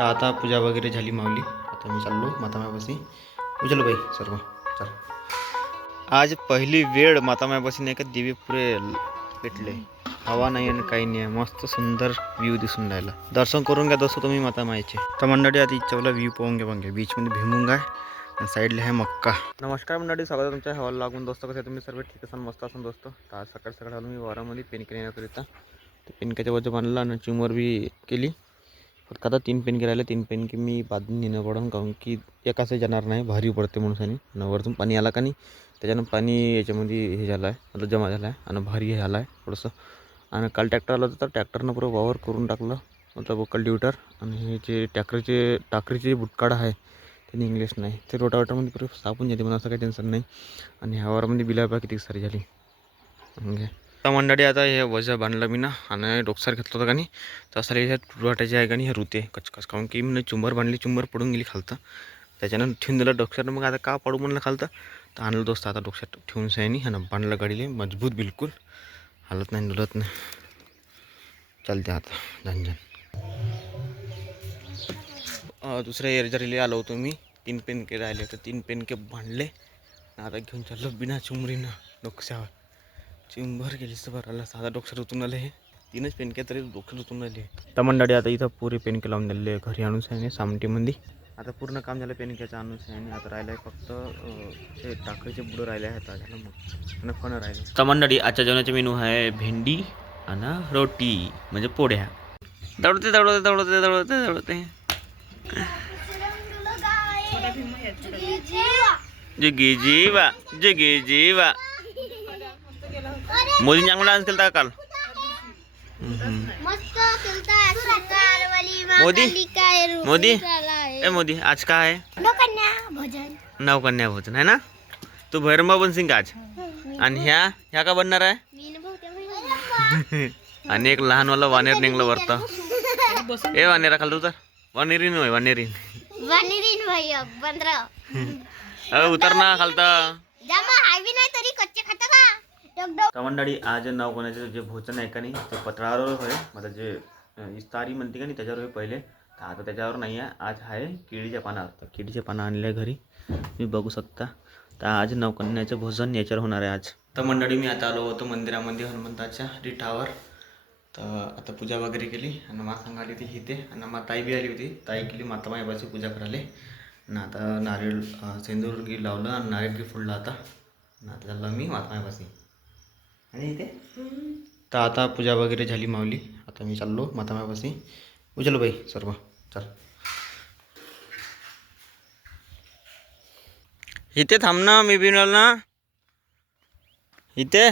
तर आता पूजा वगैरे झाली मावली आता मी चाललो मातामायापाशी. उचल बाई सर्व. चल. आज पहिली वेळ मातामायापासून नाही का दिवे पुरे पेटले हवा नाही आणि काही नाही. आहे मस्त सुंदर व्ह्यू दिसून राहिला. दर्शन करून घ्या दसो तुम्ही मातामायचे. तर मंडळी आता इच्छावला व्ह्यू पाहून घ्या मग बीचमध्ये भिमुंग आहे साईडला आहे मक्का. नमस्कार मंडळी स्वागत आहे तुमच्या हवाला लागून. दोस्त कसं आहे तुम्ही? सर्व ठीक असाल? मस्त असाल दोस्त? तर आज सकाळ सकाळ आलो मी वारामध्ये पेनके येण्याकरिता. ते पेनक्याच्या वजह बांधला आणि चिमवर बी केली. आता तीन पेनके राहिले तीन पेनके मी बांधून नेणं पडून काहून की एकाच जाणार नाही भारी पडते म्हणून आणि नवरतून वरतून पाणी आला का नाही त्याच्यानं पाणी याच्यामध्ये हे झालं आहे मतलब जमा झाला आहे आणि भारी हे आहे थोडंसं. आणि काल ट्रॅक्टर आलं होतं तर ट्रॅक्टरनं पुरं वावर करून टाकलं मतलब कल्टिवेटर आणि हे जे टॅक्टरचे टाकरीचे बुटकाडा आहे त्यांनी इंग्लिश नाही. ते रोटावेटरमध्ये पुरे सापून जाते म्हणून असं काही टेन्शन नाही. आणि ह्या वावरामध्ये बिलाबा किती सारी झाली. म्हणजे आता मंडळी आता हे वजा बांधलं मी ना आणि डोकसार घेतलं होतं का नाही तर असं ह्या वाटायचे आहे का नाही हे रुते कचकच. काऊन की मी चुंबर बांधली चुंबर पडून गेली खालतं. त्याच्यानं ठेवून दिलं डोक्यानं मग आता का पडू म्हणलं खालतं? तर आणलं दोस्त आता डोक्यात ठेवून सायनी आणि बांधलं गाडीले मजबूत बिलकुल. हालत नाही डुलत नाही. चालते आता झंझन दुसऱ्या एरजरीले आलो होतो मी. तीन पेनके राहिले तर तीन पेनके बांधले. आता घेऊन चाललो बिना चुमरीनं डोक्यावर चिंबर बरं आलं साधा डोक्यात उतरून आले हे. तीनच पेनके तरी डोक्यात उतरून आले तर मंडळी आता इथं पुरे पेनके लावून दिले घरी आणून आहे सामटीमध्ये आता पूर्ण काम झालं पेनक्याचं आणून आहे आता राहिलं आहे फक्त ते टाकळीचे बुडं राहिले आहेत झालं मग. आणि फणं राहिले. तर मंडळी आजच्या जेवणाचे मेनू आहे भेंडी आणि रोटी म्हणजे पोळ्या. दौडते दौडते दौडते दौडते दौडते जगी जीवा जगी जीवा मोदींनी चांगला डान्स केला. काल मोदी? मोदी? ए मोदी आज काय आहे? नवकन्या भोजन. आहे ना? तू भैरंबा बनसिंग का आज? आणि ह्या ह्या का बनणार आहे. आणि एक लहानवाला वानेर निघलं वरतं. ए वानेरा खाल तर वानेरीन होय वानेरीन. वनिरीन अरे उतर ना खालता. जमा हायवी नाही तरी कच्चे खाता का? डग मंडळी आज नवकोण्याचं जे भोजन आहे का नाही ते पत्रावर होय. माझं जे इस्तारी म्हणते का नाही त्याच्यावर होय पहिले. तर आता त्याच्यावर नाही आहे. आज आहे केळीच्या पानावर. तर केळीच्या पानं आणले घरी. तुम्ही बघू शकता. तर आज नवकन्याचं भोजन याच्यावर होणार आहे आज. तर मंडळी मी आता आलो होतो मंदिरामध्ये हनुमंताच्या रिठावर. तर आता पूजा वगैरे केली. आणि मा सांग आली होती इथे. आणि मा ताई बी आली होती. ताई केली माता मायबाची पूजा करायला. आणि आता नारळ सेंदूर गी लावलं आणि नारळ गी फुडलं आता. आणि आता चाललो मी माता आणि इथे? तर आता पूजा वगैरे झाली मावली आता मी चाललो मातामापाशी उचल बाई सर्व. चल. इथे थांब ना मी बी ना. इथे?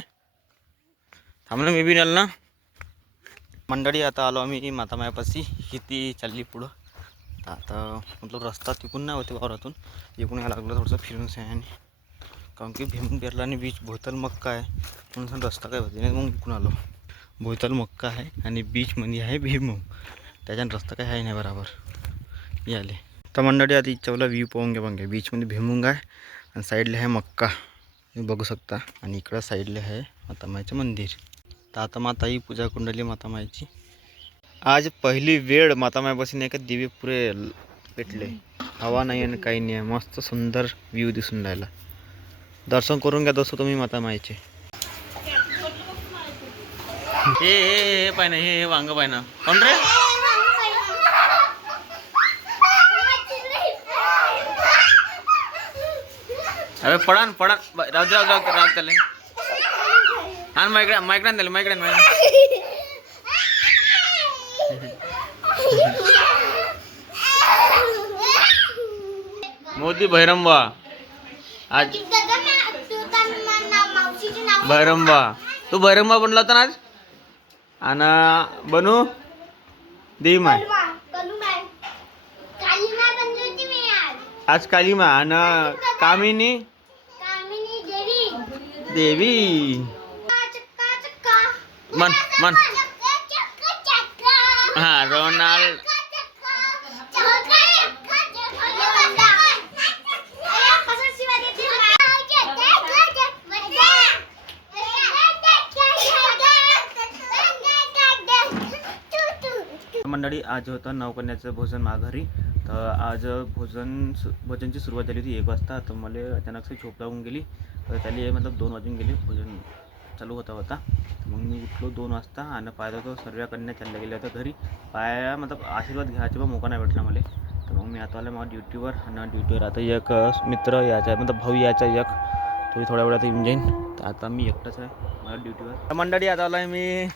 थांब ना मी बी ना. मंडळी आता आलो आम्ही मातामायापाशी किती चालली पुढं. तर आता मतलब रस्ता तिकून नाही होते वावरातून. इकडून यायला लागलं थोडंसं फिरून आणि कारण की भीम पेरला आणि बीच भोतल मक्का आहे. म्हणून रस्ता काय होती नाही मग विकून आलो. भोतल मक्का आहे आणि बीचमध्ये म्हणजे आहे भीम. त्याच्यानं रस्ता काय आहे नाही बरोबर. याले. तर मंडळी आता इच्छावला व्ह्यू पाहून घ्या बघा. बीचमध्ये भीमुंग आहे आणि साईडला आहे मक्का. तुम्ही बघू शकता. आणि इकडं साईडला आहे मातामाईचं मंदिर. तर आता माताई पूजा कुंडली मातामाईची. आज पहिली वेळ मातामाईपासून एका का दिवे पुरे पेटले हवा नाही आणि काही नाही. आहे मस्त सुंदर व्ह्यू दिसून राहिला. दर्शन करून घ्या दोस्त तुम्ही माता मायचे. हे हे हे पाय ना हे हे वांग पाय ना कोण रे? अरे पडान पडान राहू दे राहू दे, राहू राहू त्याला. आणि मायकडे मायकडे त्याला मायकडे मायकडे मोदी भैरंबा आज भैरंबा तू भैरंबा बनला होता ना आज? आणि बनू? देई माय. आज. आज कालीमा आणि कामिनी? कामिनी देवी. मन मन. हा रोनाल्ड. मंडळी आज होतं नवकन्याचं भोजन माघारी. तर आज भोजन सु भोजनची सुरुवात झाली होती एक वाजता. तर मला अचानक झोप लागून गेली. तर त्याला मतलब दोन वाजून गेले. भोजन चालू होता होता. मग मी उठलो दोन वाजता आणि पाहिलं होतो सर्व कन्या चालल्या गेल्या होत्या घरी. पाया मतलब आशीर्वाद घ्यायचे पण मोका नाही भेटला मला. तर मग मी आता आलं मग ड्युटीवर आणि ड्युटीवर आता एक मित्र यायचा मतलब भाऊ यायचा एक. थोडी थोड्या वेळात येऊन जाईन. तर आता मी एकटाच आहे मला ड्युटीवर मंडळी आता आलो आहे मी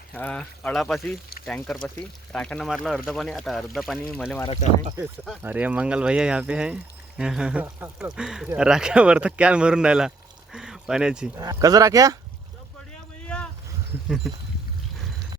अळापाशी टँकरपाशी टाक्यानं मारलं अर्ध पाणी. आता अर्ध पाणी मला मारायचं आहे. अरे मंगल भैया ह्या पे आहे राख्यावर तर कॅन भरून राहिला पाण्याची. कसं राख्या?